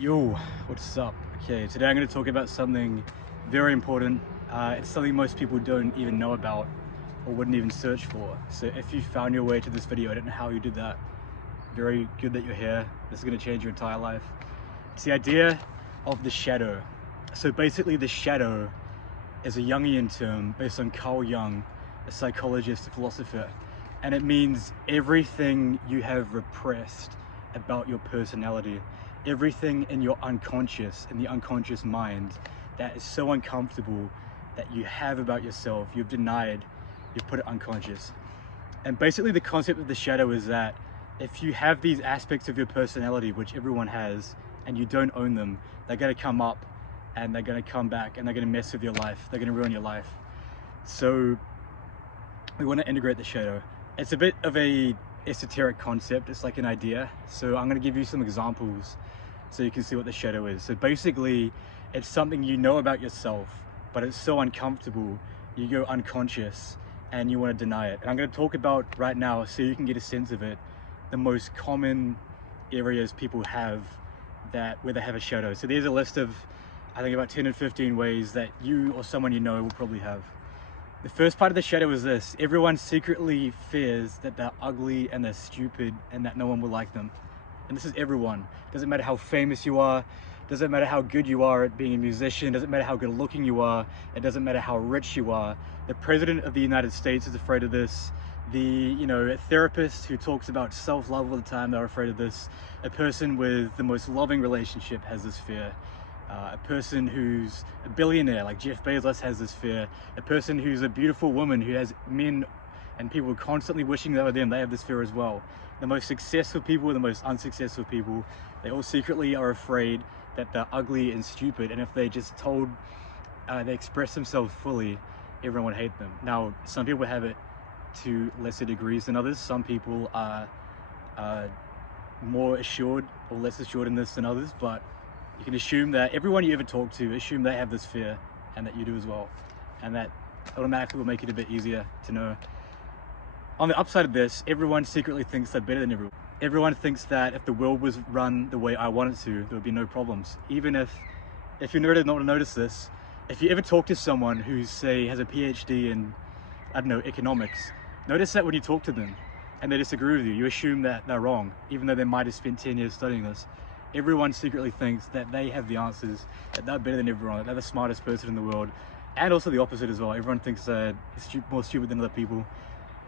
Yo, what's up? Okay, today I'm going to talk about something very important. It's something most people don't even know about or wouldn't even search for. So if you found your way to this video, I don't know how you did that. Very good that you're here. This is going to change your entire life. It's the idea of the shadow. So basically the shadow is a Jungian term based on Carl Jung, a psychologist, a philosopher. And it means everything you have repressed about your personality, everything in your unconscious, in the unconscious mind that is so uncomfortable that you have about yourself, you've denied, you've put it unconscious. And basically the concept of the shadow is that if you have these aspects of your personality, which everyone has, and you don't own them, they're going to come up and they're going to come back and they're going to mess with your life. They're going to ruin your life. So we want to integrate the shadow. It's a bit of a esoteric concept. It's like an idea. So I'm going to give you some examples so you can see what the shadow is. So basically it's something you know about yourself, but it's so uncomfortable, you go unconscious and you want to deny it. And I'm going to talk about right now, so you can get a sense of it, the most common areas people have where they have a shadow. So there's a list of, I think, about 10 and 15 ways that you or someone you know will probably have. The first part of the shadow is this: everyone secretly fears that they're ugly and they're stupid and that no one will like them. And this is everyone. Doesn't matter how famous you are, doesn't matter how good you are at being a musician, doesn't matter how good looking you are, it doesn't matter how rich you are. The President of the United States is afraid of this. A therapist who talks about self-love all the time, they're afraid of this. A person with the most loving relationship has this fear. A person who's a billionaire like Jeff Bezos has this fear. A person who's a beautiful woman who has men and people constantly wishing they were them, they have this fear as well. The most successful people, the most unsuccessful people, they all secretly are afraid that they're ugly and stupid, and if they just they express themselves fully, everyone would hate them. Now, some people have it to lesser degrees than others. Some people are more assured or less assured in this than others, but you can assume that everyone you ever talk to, assume they have this fear and that you do as well. And that automatically will make it a bit easier to know. On the upside of this, everyone secretly thinks they're better than everyone. Everyone thinks that if the world was run the way I want it to, there would be no problems. Even if you're not to notice this, if you ever talk to someone who, say, has a PhD in, I don't know, economics, notice that when you talk to them and they disagree with you, you assume that they're wrong, even though they might have spent 10 years studying this. Everyone secretly thinks that they have the answers, that they're better than everyone, that they're the smartest person in the world, and also the opposite as well. Everyone thinks they're more stupid than other people.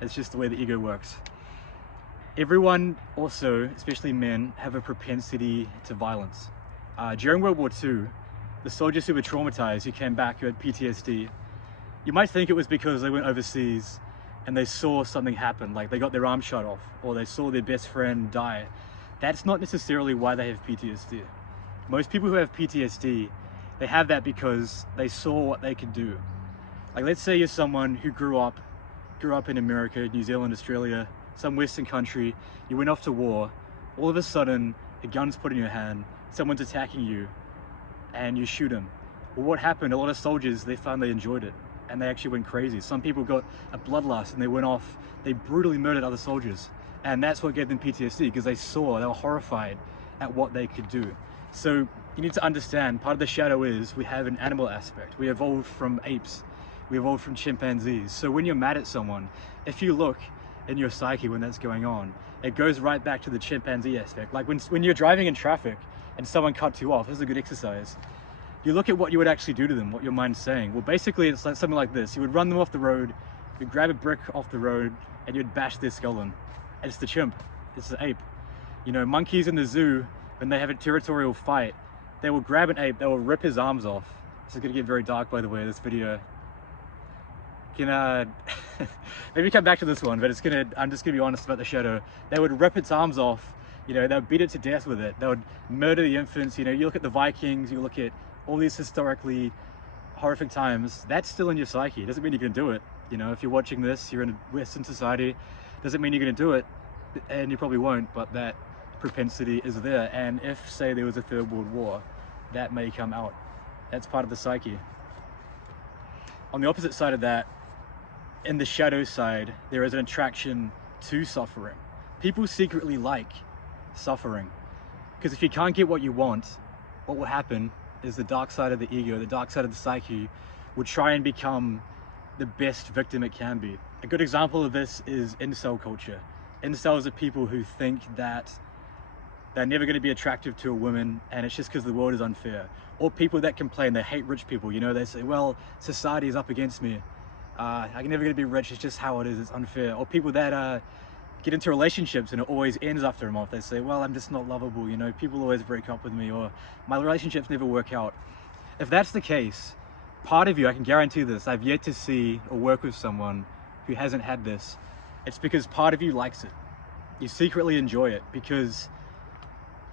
It's just the way the ego works. Everyone also, especially men, have a propensity to violence. During World War II, the soldiers who were traumatized, who came back, who had PTSD, you might think it was because they went overseas and they saw something happen, like they got their arm shot off, or they saw their best friend die. That's not necessarily why they have PTSD. Most people who have PTSD, they have that because they saw what they could do. Like, let's say you're someone who grew up in America, New Zealand, Australia, some Western country, you went off to war, all of a sudden a gun's put in your hand, someone's attacking you, and you shoot him. Well, what happened? A lot of soldiers, they found they enjoyed it, and they actually went crazy. Some people got a bloodlust and they went off, they brutally murdered other soldiers. And that's what gave them PTSD, because they were horrified at what they could do. So you need to understand, part of the shadow is we have an animal aspect. We evolved from apes. We evolved from chimpanzees. So when you're mad at someone, if you look in your psyche when that's going on, it goes right back to the chimpanzee aspect. Like when you're driving in traffic and someone cuts you off, this is a good exercise. You look at what you would actually do to them, what your mind's saying. Well, basically it's like something like this. You would run them off the road, you'd grab a brick off the road, and you'd bash their skull in. It's the chimp, it's the ape. You know, monkeys in the zoo, when they have a territorial fight, they will grab an ape, they will rip his arms off. This is gonna get very dark, by the way, this video. Maybe come back to this one, but I'm just gonna be honest about the shadow. They would rip its arms off, you know, they would beat it to death with it. They would murder the infants. You know, you look at the Vikings, you look at all these historically horrific times, that's still in your psyche. It doesn't mean you're gonna do it. You know, if you're watching this, you're in a Western society, doesn't mean you're gonna do it, and you probably won't, but that propensity is there. And if, say, there was a third world war, that may come out. That's part of the psyche. On the opposite side of that, in the shadow side, there is an attraction to suffering. People secretly like suffering, because if you can't get what you want, what will happen is the dark side of the ego, the dark side of the psyche, will try and become the best victim it can be. A good example of this is incel culture. Incels are people who think that they're never going to be attractive to a woman, and it's just because the world is unfair. Or people that complain, they hate rich people, you know, they say, well, society is up against me. I'm never going to be rich, it's just how it is, it's unfair. Or people that get into relationships and it always ends after a month. They say, well, I'm just not lovable, you know, people always break up with me, or my relationships never work out. If that's the case, part of you, I can guarantee this, I've yet to see or work with someone who hasn't had this. It's because part of you likes it. You secretly enjoy it, because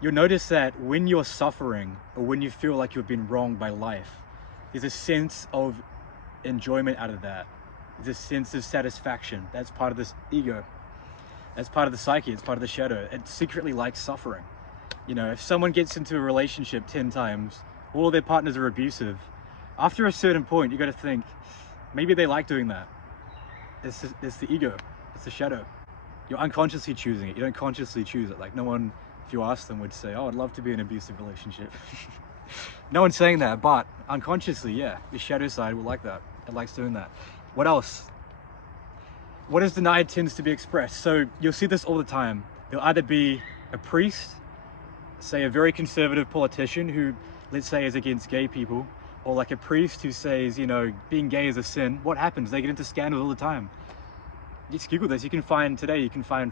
you'll notice that when you're suffering or when you feel like you've been wronged by life, there's a sense of enjoyment out of that. There's a sense of satisfaction. That's part of this ego. That's part of the psyche. It's part of the shadow. It secretly likes suffering. You know, if someone gets into a relationship 10 times, all their partners are abusive, after a certain point, you got to think, maybe they like doing that. It's the ego. It's the shadow. You're unconsciously choosing it. You don't consciously choose it. Like, no one, if you ask them, would say, oh, I'd love to be in an abusive relationship. No one's saying that, but unconsciously, yeah, your shadow side will like that. It likes doing that. What else? What is denied tends to be expressed. So you'll see this all the time. There'll either be a priest, say a very conservative politician who, let's say, is against gay people, or like a priest who says, you know, being gay is a sin. What happens? They get into scandals all the time. Just Google this. You can find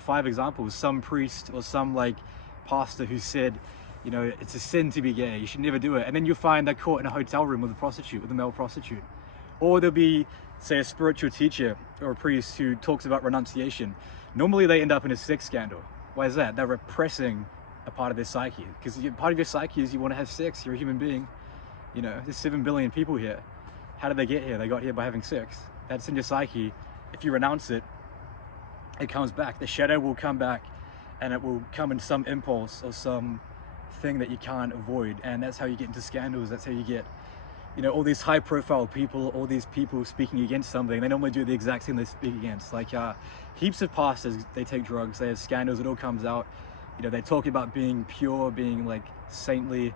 5 examples. Some priest or some like pastor who said, you know, it's a sin to be gay, you should never do it. And then you'll find they're caught in a hotel room with a prostitute, with a male prostitute. Or there'll be, say, a spiritual teacher or a priest who talks about renunciation. Normally they end up in a sex scandal. Why is that? They're repressing a part of their psyche. Because part of your psyche is you want to have sex, you're a human being. You know, there's 7 billion people here. How did they get here? They got here by having sex. That's in your psyche. If you renounce it, it comes back. The shadow will come back, and it will come in some impulse or some thing that you can't avoid. And that's how you get into scandals. That's how you get, you know, all these high profile people, all these people speaking against something. They normally do the exact thing they speak against. Like heaps of pastors, they take drugs, they have scandals, it all comes out. You know, they talk about being pure, being like saintly.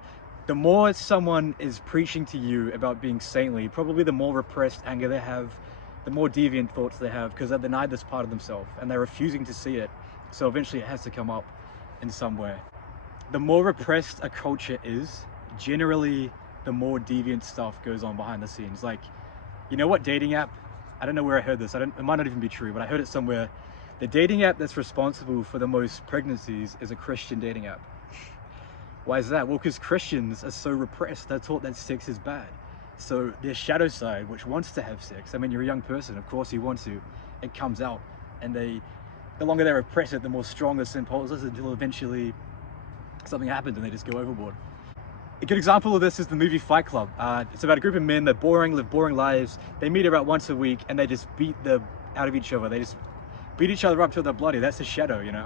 The more someone is preaching to you about being saintly, probably the more repressed anger they have, the more deviant thoughts they have, because they've denied this part of themselves and they're refusing to see it. So eventually it has to come up in some way. The more repressed a culture is, generally the more deviant stuff goes on behind the scenes. Like, you know what dating app? I don't know where I heard this. It might not even be true, but I heard it somewhere. The dating app that's responsible for the most pregnancies is a Christian dating app. Why is that? Well, because Christians are so repressed. They're taught that sex is bad. So their shadow side, which wants to have sex, I mean, you're a young person, of course you want to, it comes out. And the longer they repress it, the more strong this impulse is, until eventually something happens and they just go overboard. A good example of this is the movie Fight Club. It's about a group of men, they're boring, live boring lives. They meet about once a week and they just beat the out of each other. They just beat each other up till they're bloody. That's the shadow, you know.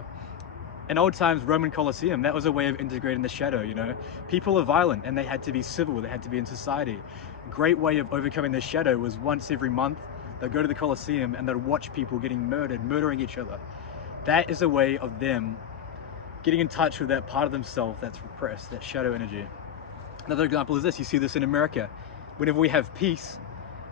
In old times, Roman Colosseum, that was a way of integrating the shadow, you know. People are violent and they had to be civil, they had to be in society. A great way of overcoming the shadow was once every month, they'd go to the Colosseum and they'd watch people getting murdered, murdering each other. That is a way of them getting in touch with that part of themselves that's repressed, that shadow energy. Another example is this. You see this in America. Whenever we have peace,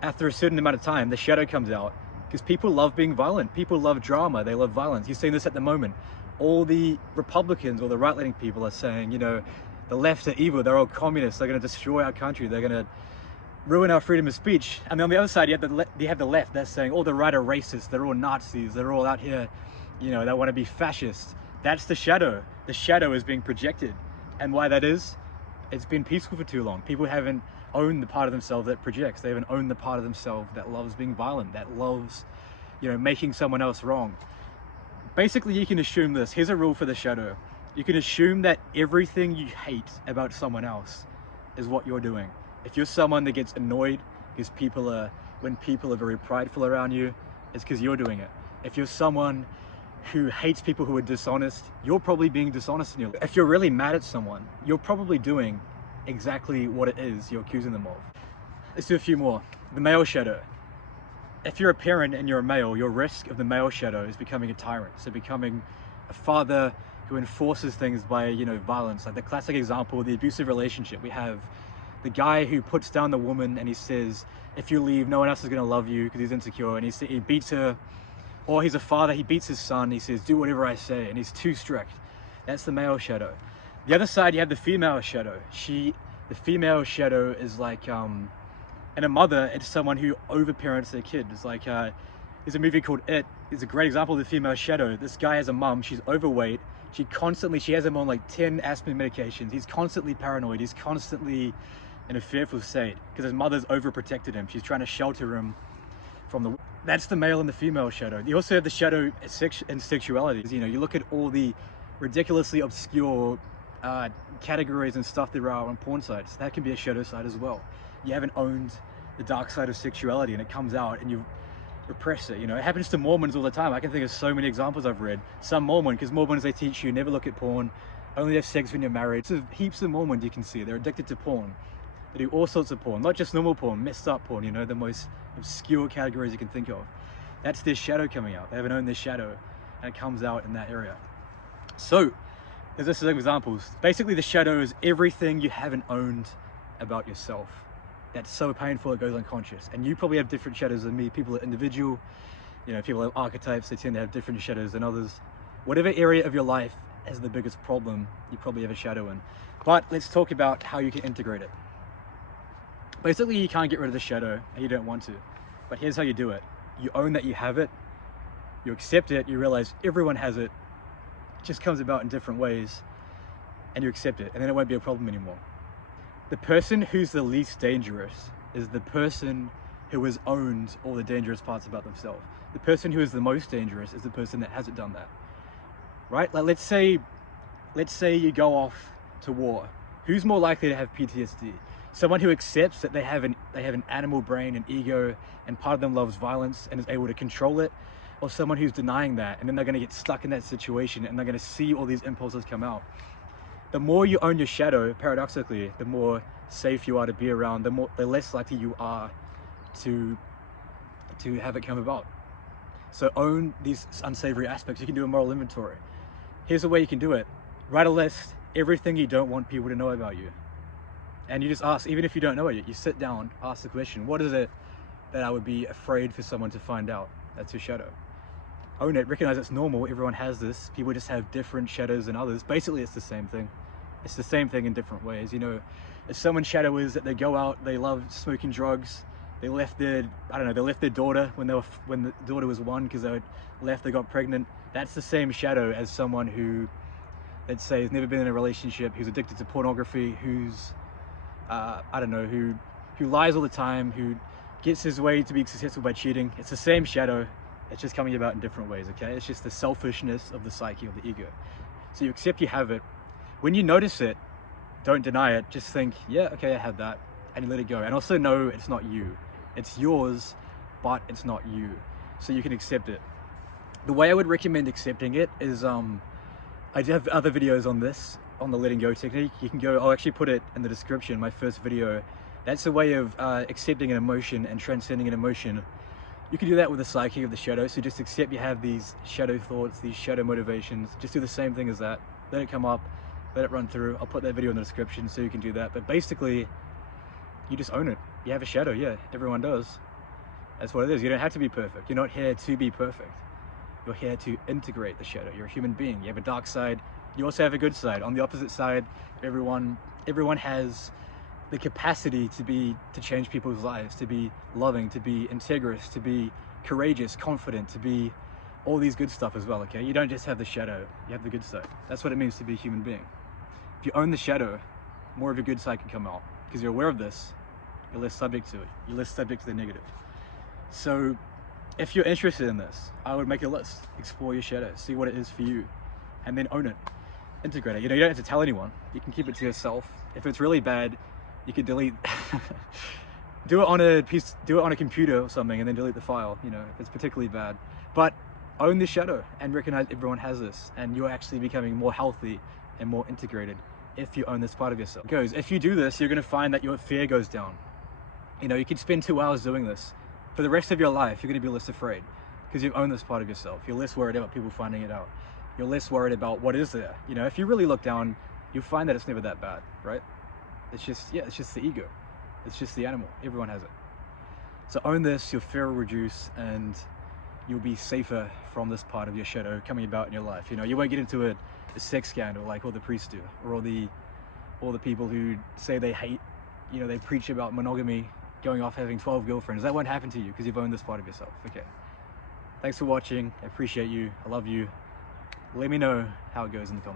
after a certain amount of time, the shadow comes out, because people love being violent. People love drama. They love violence. You're seeing this at the moment. All the Republicans or the right-leaning people are saying, you know, the left are evil. They're all communists. They're going to destroy our country. They're going to ruin our freedom of speech. And then on the other side, you have the left that's saying, all the right are racist. They're all Nazis. They're all out here, you know, they want to be fascist. That's the shadow. The shadow is being projected. And why that is, it's been peaceful for too long. People haven't owned the part of themselves that projects. They haven't owned the part of themselves that loves being violent, that loves, you know, making someone else wrong. Basically, you can assume this. Here's a rule for the shadow. You can assume that everything you hate about someone else is what you're doing. If you're someone that gets annoyed because when people are very prideful around you, it's because you're doing it. If you're someone who hates people who are dishonest, you're probably being dishonest in your life. If you're really mad at someone, you're probably doing exactly what it is you're accusing them of. Let's do a few more. The male shadow. If you're a parent and you're a male, your risk of the male shadow is becoming a tyrant. So becoming a father who enforces things by, you know, violence. Like the classic example, the abusive relationship. We have the guy who puts down the woman and he says, if you leave, no one else is going to love you, because he's insecure, and he beats her. Or he's a father, he beats his son, he says, do whatever I say, and he's too strict. That's the male shadow. The other side, you have the female shadow. The female shadow is like, and a mother, it's someone who overparents their kid. It's like, there's a movie called It. It's a great example of the female shadow. This guy has a mum, she's overweight. She has him on like 10 aspirin medications. He's constantly paranoid. He's constantly in a fearful state because his mother's overprotected him. She's trying to shelter him from the... That's the male and the female shadow. You also have the shadow in sexuality. You know, you look at all the ridiculously obscure categories and stuff there are on porn sites. That can be a shadow side as well. You haven't owned the dark side of sexuality and it comes out and you repress it. You know, it happens to Mormons all the time. I can think of so many examples I've read. Some Mormon, because Mormons, they teach you never look at porn, only have sex when you're married. So heaps of Mormons you can see, they're addicted to porn. They do all sorts of porn, not just normal porn, messed up porn, you know, the most obscure categories you can think of. That's their shadow coming out. They haven't owned their shadow and it comes out in that area. So there's just some examples. Basically the shadow is everything you haven't owned about yourself. That's so painful it goes unconscious. And you probably have different shadows than me. People are individual, you know, people have archetypes, they tend to have different shadows than others. Whatever area of your life has the biggest problem, you probably have a shadow in. But let's talk about how you can integrate it. Basically, you can't get rid of the shadow and you don't want to, but here's how you do it. You own that you have it, you accept it, you realize everyone has it, it just comes about in different ways, and you accept it, and then it won't be a problem anymore. The person who's the least dangerous is the person who has owned all the dangerous parts about themselves. The person who is the most dangerous is the person that hasn't done that, right? Like let's say you go off to war. Who's more likely to have PTSD? Someone who accepts that they have an animal brain and ego, and part of them loves violence and is able to control it, or someone who's denying that, and then they're going to get stuck in that situation and they're going to see all these impulses come out. The more you own your shadow, paradoxically, the more safe you are to be around, the less likely you are to have it come about. So own these unsavory aspects. You can do a moral inventory. Here's a way you can do it. Write a list, everything you don't want people to know about you. And you just ask, even if you don't know it yet, you sit down, ask the question, what is it that I would be afraid for someone to find out? That's your shadow. Own it, recognize it's normal, everyone has this. People just have different shadows than others. Basically, it's the same thing. It's the same thing in different ways. You know, if someone's shadow is that they go out, they love smoking drugs, they left their daughter when the daughter was 1 because they got pregnant. That's the same shadow as someone who, let's say, has never been in a relationship, who's addicted to pornography, who's who lies all the time, who gets his way to be successful by cheating. It's the same shadow, it's just coming about in different ways, okay? It's just the selfishness of the psyche, of the ego. So you accept you have it. When you notice it, don't deny it, just think, yeah, okay, I have that, and you let it go. And also know it's not you. It's yours, but it's not you. So you can accept it. The way I would recommend accepting it is, I do have other videos on this, on the letting go technique. You can go, I'll actually put it in the description, my first video. That's a way of accepting an emotion and transcending an emotion. You can do that with the psyche of the shadow. So just accept you have these shadow thoughts, these shadow motivations. Just do the same thing as that. Let it come up, let it run through. I'll put that video in the description so you can do that. But basically, you just own it. You have a shadow, yeah, everyone does. That's what it is. You don't have to be perfect. You're not here to be perfect. You're here to integrate the shadow. You're a human being. You have a dark side. You also have a good side. On the opposite side, everyone has the capacity to change people's lives, to be loving, to be integrous, to be courageous, confident, to be all these good stuff as well, okay? You don't just have the shadow, you have the good side. That's what it means to be a human being. If you own the shadow, more of your good side can come out. Because you're aware of this, you're less subject to it. You're less subject to the negative. So if you're interested in this, I would make a list, explore your shadow, see what it is for you, and then own it, integrate it. You know, you don't have to tell anyone. You can keep it to yourself. If it's really bad, you can delete, do it on a computer or something, and then delete the file, you know, if it's particularly bad. But own the shadow and recognize everyone has this, and you're actually becoming more healthy and more integrated if you own this part of yourself. If you do this, you're going to find that your fear goes down. You know, you could spend 2 hours doing this. For the rest of your life, you're going to be less afraid because you've owned this part of yourself. You're less worried about people finding it out. you're less worried about what is there. You know, if you really look down, you'll find that it's never that bad, right? It's just, yeah, it's just the ego. It's just the animal. Everyone has it. So own this, your fear will reduce, and you'll be safer from this part of your shadow coming about in your life. You know, you won't get into a sex scandal like all the priests do, or all the people who say they hate, you know, they preach about monogamy, going off having 12 girlfriends. That won't happen to you because you've owned this part of yourself. Okay. Thanks for watching. I appreciate you. I love you. Let me know how it goes in the comments.